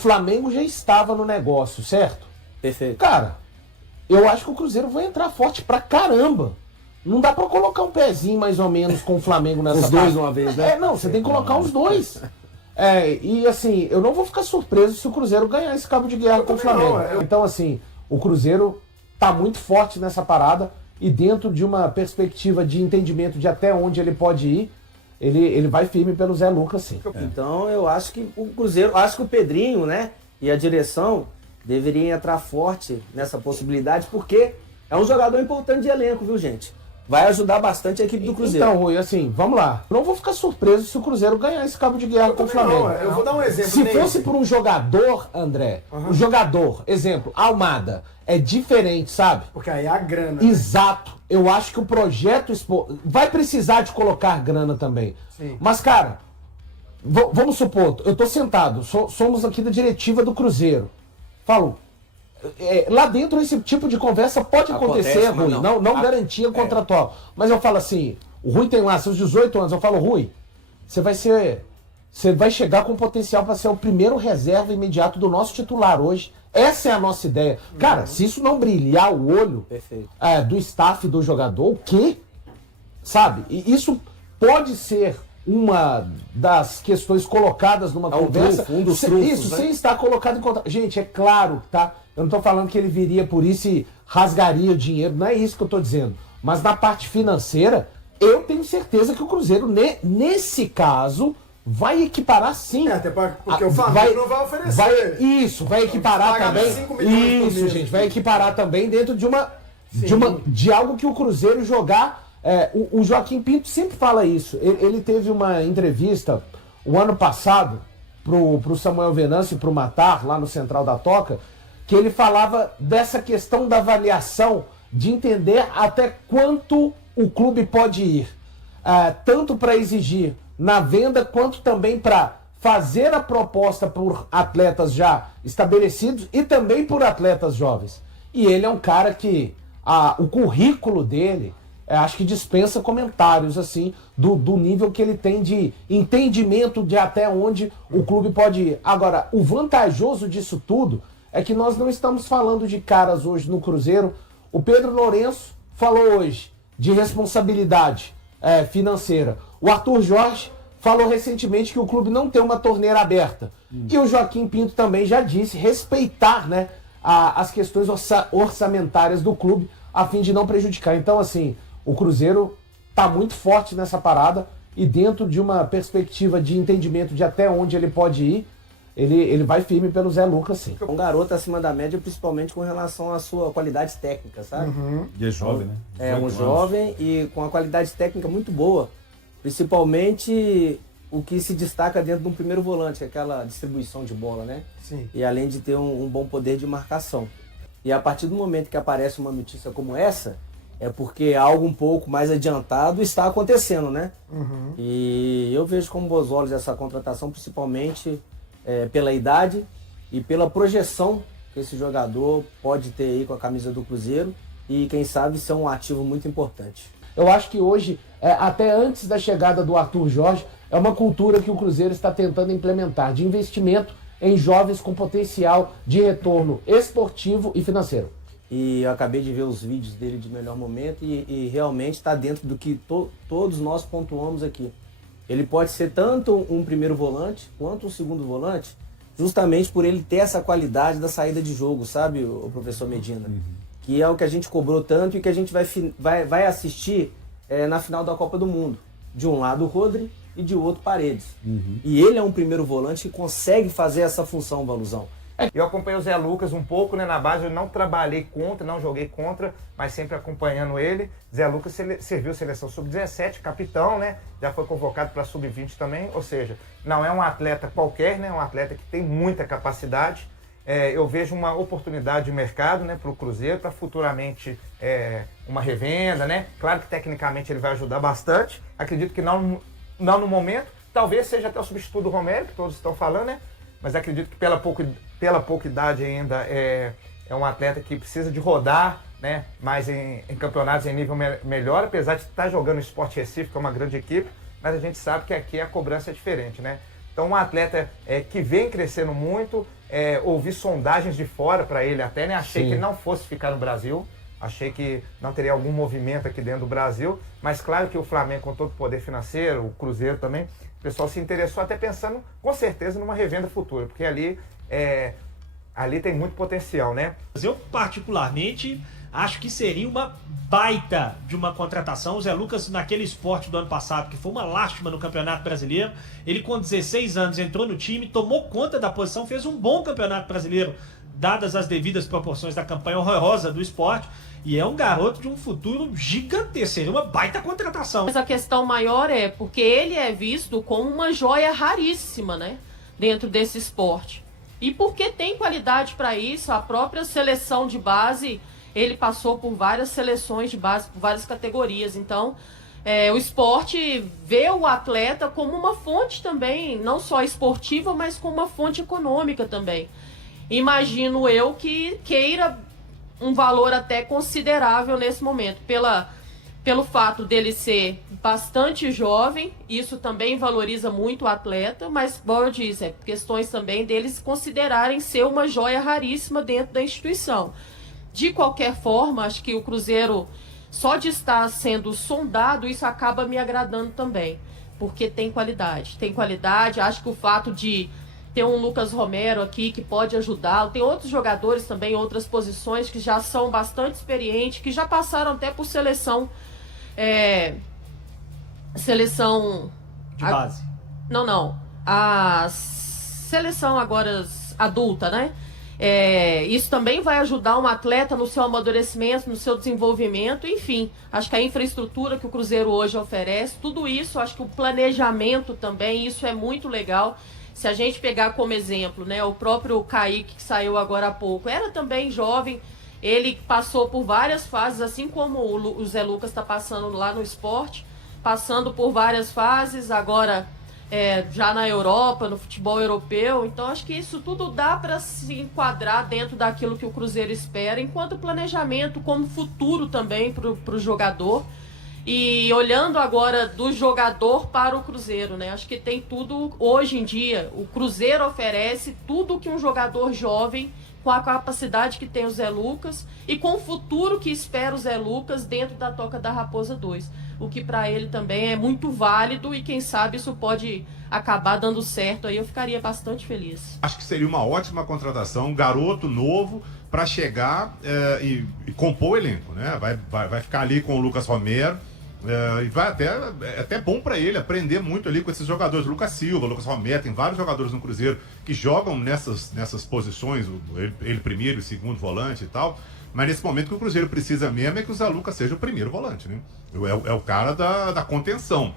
O Flamengo já estava no negócio, certo? Perfeito. Cara, eu acho que o Cruzeiro vai entrar forte pra caramba. Não dá pra colocar um pezinho mais ou menos com o Flamengo nessa Os dois parte. uma vez, né? Não, você tem que colocar os dois. E assim, eu não vou ficar surpreso se o Cruzeiro ganhar esse cabo de guerra com o Flamengo. Então assim, o Cruzeiro tá muito forte nessa parada e dentro de uma perspectiva de entendimento de até onde ele pode ir, ele vai firme pelo Zé Lucas, sim. Então eu acho que o Cruzeiro, acho que o Pedrinho, né, e a direção deveriam entrar forte nessa possibilidade, porque é um jogador importante de elenco, viu, gente? Vai ajudar bastante a equipe do Cruzeiro. Então, Rui, assim, vamos lá. Não vou ficar surpreso se o Cruzeiro ganhar esse cabo de guerra com o Flamengo. Eu vou dar um exemplo. Se fosse por um jogador, André, um jogador, exemplo, Almada, é diferente, sabe? Porque aí é a grana. Exato. Eu acho que o projeto vai precisar de colocar grana também. Sim. Mas, cara, vamos supor, eu tô sentado, somos aqui da diretiva do Cruzeiro. Falo, lá dentro esse tipo de conversa pode acontecer, Rui, não garantia contratual. Mas eu falo assim, o Rui tem lá seus 18 anos, eu falo, Rui, você vai chegar com potencial para ser o primeiro reserva imediato do nosso titular hoje. Essa é a nossa ideia. Cara, se isso não brilhar o olho do staff do jogador, o quê? Sabe? E isso pode ser uma das questões colocadas numa conversa. Isso, sem estar colocado em conta. Gente, é claro, tá? Eu não tô falando que ele viria por isso e rasgaria o dinheiro. Não é isso que eu tô dizendo. Mas na parte financeira, eu tenho certeza que o Cruzeiro, nesse caso, vai equiparar sim. Até porque o Flamengo não vai oferecer. Vai equiparar também. Isso, gente, vai equiparar também dentro de algo que o Cruzeiro jogar. O Joaquim Pinto sempre fala isso. Ele teve uma entrevista o ano passado pro Samuel Venâncio e pro Matar, lá no Central da Toca, que ele falava dessa questão da avaliação, de entender até quanto o clube pode ir. Tanto para exigir na venda, quanto também para fazer a proposta por atletas já estabelecidos e também por atletas jovens. E ele é um cara que o currículo dele, acho que dispensa comentários, assim, do nível que ele tem de entendimento de até onde o clube pode ir. Agora, o vantajoso disso tudo é que nós não estamos falando de caras hoje no Cruzeiro. O Pedro Lourenço falou hoje de responsabilidade financeira. O Arthur Jorge falou recentemente que o clube não tem uma torneira aberta. E o Joaquim Pinto também já disse respeitar, né, as questões orçamentárias do clube a fim de não prejudicar. Então, assim, o Cruzeiro está muito forte nessa parada e dentro de uma perspectiva de entendimento de até onde ele pode ir, ele vai firme pelo Zé Lucas, sim. Um garoto acima da média, principalmente com relação à sua qualidade técnica, sabe? E é jovem, né? É um jovem e com a qualidade técnica muito boa. Principalmente o que se destaca dentro de um primeiro volante, aquela distribuição de bola, né? Sim. E além de ter um bom poder de marcação. E a partir do momento que aparece uma notícia como essa, é porque algo um pouco mais adiantado está acontecendo, né? E eu vejo com bons olhos essa contratação, principalmente pela idade e pela projeção que esse jogador pode ter aí com a camisa do Cruzeiro e, quem sabe, ser um ativo muito importante. Eu acho que hoje, até antes da chegada do Arthur Jorge, é uma cultura que o Cruzeiro está tentando implementar, de investimento em jovens com potencial de retorno esportivo e financeiro. E eu acabei de ver os vídeos dele de melhor momento e realmente está dentro do que todos nós pontuamos aqui. Ele pode ser tanto um primeiro volante quanto um segundo volante, justamente por ele ter essa qualidade da saída de jogo, sabe, o professor Medina? Que é o que a gente cobrou tanto e que a gente vai assistir na final da Copa do Mundo. De um lado o Rodri e de outro Paredes. E ele é um primeiro volante que consegue fazer essa função, Valuzão. Eu acompanhei o Zé Lucas um pouco, né, na base, eu não trabalhei contra, não joguei contra, mas sempre acompanhando ele. Zé Lucas serviu seleção sub-17, capitão, né, já foi convocado para sub-20 também, ou seja, não é um atleta qualquer, né, é um atleta que tem muita capacidade. Eu vejo uma oportunidade de mercado, né, para o Cruzeiro, para futuramente uma revenda, né, claro que tecnicamente ele vai ajudar bastante, acredito que não no momento, talvez seja até o substituto do Romero, que todos estão falando, né, mas acredito que pela pouca idade ainda é um atleta que precisa de rodar, né, mais em campeonatos em nível melhor, apesar de estar jogando o Sport Recife, que é uma grande equipe, mas a gente sabe que aqui a cobrança é diferente, né. Então um atleta que vem crescendo muito, ouvi sondagens de fora para ele até, né? Achei que ele não fosse ficar no Brasil, achei que não teria algum movimento aqui dentro do Brasil, mas claro que o Flamengo, com todo o poder financeiro, o Cruzeiro também, o pessoal se interessou até pensando, com certeza, numa revenda futura, porque ali tem muito potencial, né? Eu, particularmente, acho que seria uma baita de uma contratação. O Zé Lucas, naquele esporte do ano passado, que foi uma lástima no Campeonato Brasileiro, ele com 16 anos entrou no time, tomou conta da posição, fez um bom Campeonato Brasileiro, dadas as devidas proporções da campanha horrorosa do esporte, e é um garoto de um futuro gigantesco, seria uma baita contratação. Mas a questão maior é porque ele é visto como uma joia raríssima, né, dentro desse esporte. E porque tem qualidade para isso, a própria seleção de base, ele passou por várias seleções de base, por várias categorias. Então, o esporte vê o atleta como uma fonte também, não só esportiva, mas como uma fonte econômica também. Imagino eu que queira um valor até considerável nesse momento, pelo fato dele ser bastante jovem, isso também valoriza muito o atleta, mas, como eu disse, questões também deles considerarem ser uma joia raríssima dentro da instituição. De qualquer forma, acho que o Cruzeiro, só de estar sendo sondado, isso acaba me agradando também, porque tem qualidade. Tem qualidade, acho que o fato de ter um Lucas Romero aqui que pode ajudar, tem outros jogadores também, outras posições que já são bastante experientes, que já passaram até por seleção De base. Não. A seleção agora adulta, né? Isso também vai ajudar um atleta no seu amadurecimento, no seu desenvolvimento, enfim. Acho que a infraestrutura que o Cruzeiro hoje oferece, tudo isso, acho que o planejamento também, isso é muito legal. Se a gente pegar como exemplo, né, o próprio Kaique, que saiu agora há pouco, era também jovem, ele passou por várias fases, assim como o Zé Lucas está passando lá no esporte, passando por várias fases, agora já na Europa, no futebol europeu. Então acho que isso tudo dá para se enquadrar dentro daquilo que o Cruzeiro espera, enquanto planejamento como futuro também para o jogador. E olhando agora do jogador para o Cruzeiro, né? Acho que tem tudo, hoje em dia, o Cruzeiro oferece tudo que um jogador jovem, com a capacidade que tem o Zé Lucas e com o futuro que espera o Zé Lucas dentro da Toca da Raposa 2. O que para ele também é muito válido e quem sabe isso pode acabar dando certo, aí eu ficaria bastante feliz. Acho que seria uma ótima contratação, um garoto novo para chegar e compor o elenco, né? Vai ficar ali com o Lucas Romero. E vai até bom para ele aprender muito ali com esses jogadores, Lucas Silva, Lucas Romero, tem vários jogadores no Cruzeiro que jogam nessas posições, ele primeiro e segundo volante e tal, mas nesse momento que o Cruzeiro precisa mesmo é que o Zé Lucas seja o primeiro volante, né? É o cara da contenção.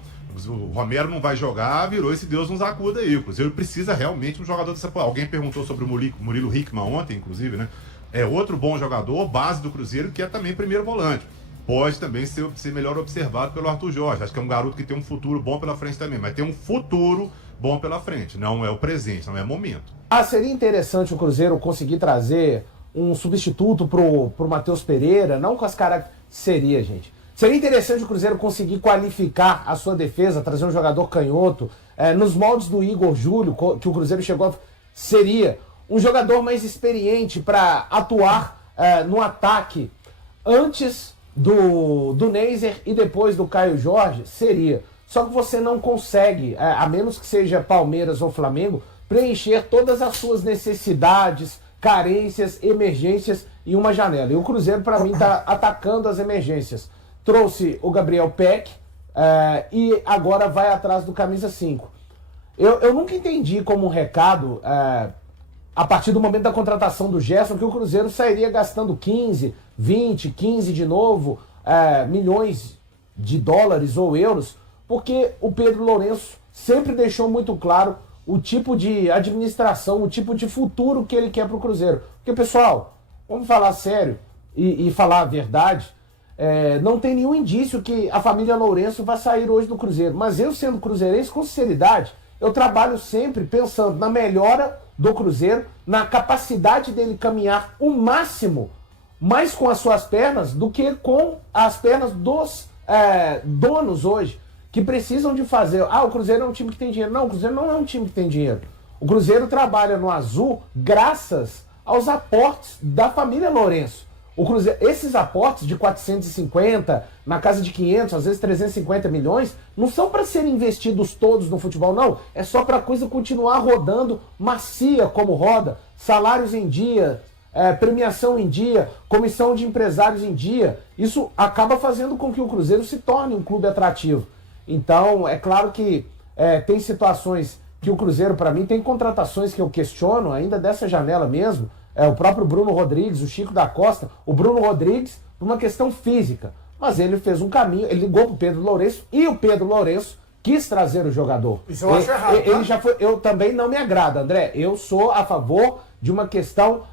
O Romero não vai jogar, virou esse Deus nos acuda aí. O Cruzeiro precisa realmente um jogador dessa. Alguém perguntou sobre o Murilo Hickman ontem, inclusive, né? É outro bom jogador, base do Cruzeiro, que é também primeiro volante. Pode também ser melhor observado pelo Arthur Jorge. Acho que é um garoto que tem um futuro bom pela frente também, mas tem um futuro bom pela frente. Não é o presente, não é o momento. Seria interessante o Cruzeiro conseguir trazer um substituto pro Matheus Pereira, não com as características. Seria interessante o Cruzeiro conseguir qualificar a sua defesa, trazer um jogador canhoto, nos moldes do Igor Júlio, que o Cruzeiro chegou seria um jogador mais experiente para atuar no ataque antes do Neiser e depois do Caio Jorge, seria. Só que você não consegue, a menos que seja Palmeiras ou Flamengo, preencher todas as suas necessidades, carências, emergências em uma janela. E o Cruzeiro, para mim, está atacando as emergências. Trouxe o Gabriel Peck e agora vai atrás do camisa 5. Eu nunca entendi como um recado, a partir do momento da contratação do Gerson, que o Cruzeiro sairia gastando 15, 20, 15 de novo, milhões de dólares ou euros, porque o Pedro Lourenço sempre deixou muito claro o tipo de administração, o tipo de futuro que ele quer para o Cruzeiro. Porque, pessoal, vamos falar sério e falar a verdade, não tem nenhum indício que a família Lourenço vai sair hoje do Cruzeiro. Mas eu, sendo cruzeirense, com sinceridade, eu trabalho sempre pensando na melhora do Cruzeiro, na capacidade dele caminhar o máximo, mais com as suas pernas do que com as pernas dos donos hoje, que precisam de fazer. O Cruzeiro é um time que tem dinheiro. Não, o Cruzeiro não é um time que tem dinheiro. O Cruzeiro trabalha no azul graças aos aportes da família Lourenço. O Cruzeiro, esses aportes de 450, na casa de 500, às vezes 350 milhões, não são para serem investidos todos no futebol, não. É só para a coisa continuar rodando macia como roda, salários em dia, premiação em dia, comissão de empresários em dia. Isso acaba fazendo com que o Cruzeiro se torne um clube atrativo. Então, é claro que tem situações que o Cruzeiro, para mim, tem contratações que eu questiono ainda dessa janela mesmo. O próprio Bruno Rodrigues, o Chico da Costa. O Bruno Rodrigues, por uma questão física. Mas ele fez um caminho, ele ligou pro Pedro Lourenço e o Pedro Lourenço quis trazer o jogador. Isso eu acho errado. Ele já foi, eu também não me agrada, André. Eu sou a favor de uma questão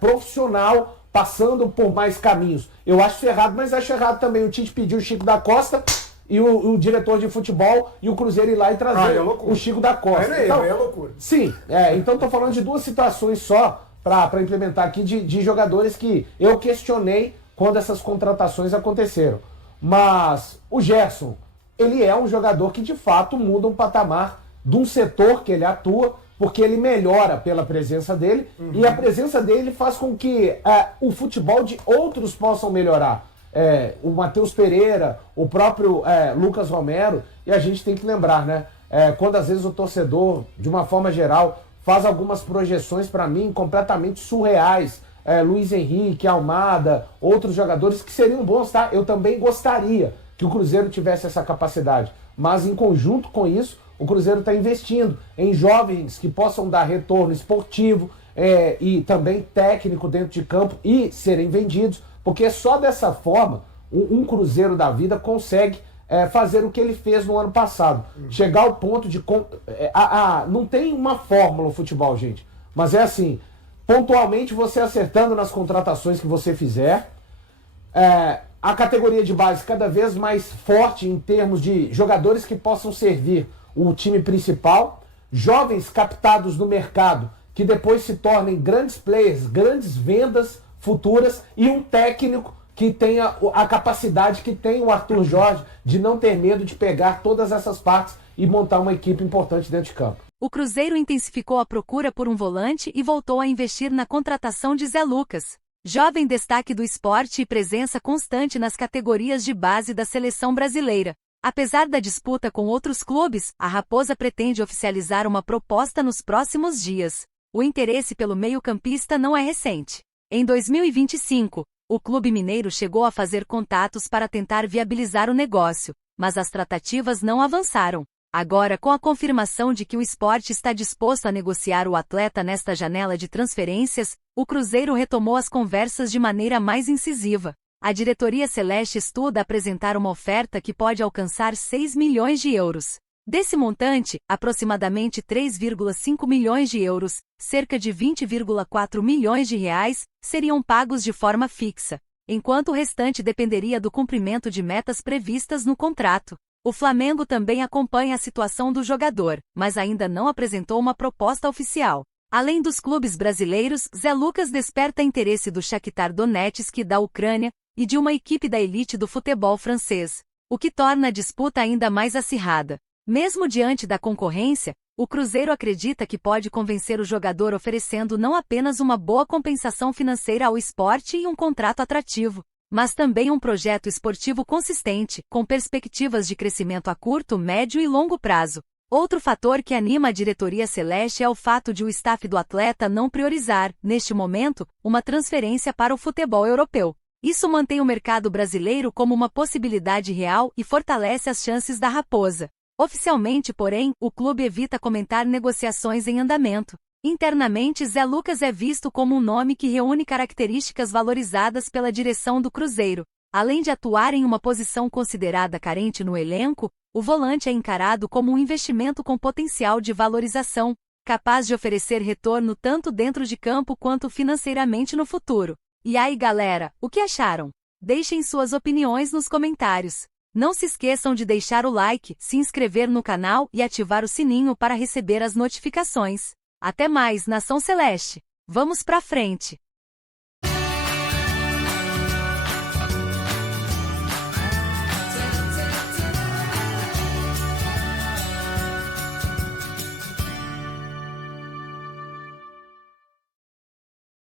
profissional passando por mais caminhos. Eu acho isso errado, mas acho errado também o Tite pedir o Chico da Costa e o diretor de futebol e o Cruzeiro ir lá e trazer o Chico da Costa. Então, é loucura. Sim, então tô falando de duas situações só para implementar aqui de jogadores que eu questionei quando essas contratações aconteceram. Mas o Gerson, ele é um jogador que de fato muda um patamar de um setor que ele atua, porque ele melhora pela presença dele, e a presença dele faz com que o futebol de outros possam melhorar. O Matheus Pereira, o próprio Lucas Romero, e a gente tem que lembrar, né? Quando às vezes o torcedor, de uma forma geral, faz algumas projeções para mim completamente surreais. Luiz Henrique, Almada, outros jogadores que seriam bons, tá? Eu também gostaria que o Cruzeiro tivesse essa capacidade. Mas em conjunto com isso, o Cruzeiro está investindo em jovens que possam dar retorno esportivo e também técnico dentro de campo e serem vendidos, porque só dessa forma um Cruzeiro da vida consegue fazer o que ele fez no ano passado. Chegar ao ponto de... não tem uma fórmula no futebol, gente. Mas é assim, pontualmente você acertando nas contratações que você fizer, a categoria de base cada vez mais forte em termos de jogadores que possam servir o time principal, jovens captados no mercado que depois se tornem grandes players, grandes vendas futuras, e um técnico que tenha a capacidade que tem o Arthur Jorge de não ter medo de pegar todas essas partes e montar uma equipe importante dentro de campo. O Cruzeiro intensificou a procura por um volante e voltou a investir na contratação de Zé Lucas, jovem destaque do esporte e presença constante nas categorias de base da seleção brasileira. Apesar da disputa com outros clubes, a Raposa pretende oficializar uma proposta nos próximos dias. O interesse pelo meio-campista não é recente. Em 2025, o clube mineiro chegou a fazer contatos para tentar viabilizar o negócio, mas as tratativas não avançaram. Agora, com a confirmação de que o esporte está disposto a negociar o atleta nesta janela de transferências, o Cruzeiro retomou as conversas de maneira mais incisiva. A diretoria celeste estuda apresentar uma oferta que pode alcançar 6 milhões de euros. Desse montante, aproximadamente 3,5 milhões de euros, cerca de 20,4 milhões de reais, seriam pagos de forma fixa, enquanto o restante dependeria do cumprimento de metas previstas no contrato. O Flamengo também acompanha a situação do jogador, mas ainda não apresentou uma proposta oficial. Além dos clubes brasileiros, Zé Lucas desperta interesse do Shakhtar Donetsk da Ucrânia e de uma equipe da elite do futebol francês, o que torna a disputa ainda mais acirrada. Mesmo diante da concorrência, o Cruzeiro acredita que pode convencer o jogador oferecendo não apenas uma boa compensação financeira ao esporte e um contrato atrativo, mas também um projeto esportivo consistente, com perspectivas de crescimento a curto, médio e longo prazo. Outro fator que anima a diretoria celeste é o fato de o staff do atleta não priorizar, neste momento, uma transferência para o futebol europeu. Isso mantém o mercado brasileiro como uma possibilidade real e fortalece as chances da Raposa. Oficialmente, porém, o clube evita comentar negociações em andamento. Internamente, Zé Lucas é visto como um nome que reúne características valorizadas pela direção do Cruzeiro. Além de atuar em uma posição considerada carente no elenco, o volante é encarado como um investimento com potencial de valorização, capaz de oferecer retorno tanto dentro de campo quanto financeiramente no futuro. E aí, galera, o que acharam? Deixem suas opiniões nos comentários. Não se esqueçam de deixar o like, se inscrever no canal e ativar o sininho para receber as notificações. Até mais, Nação Celeste! Vamos pra frente!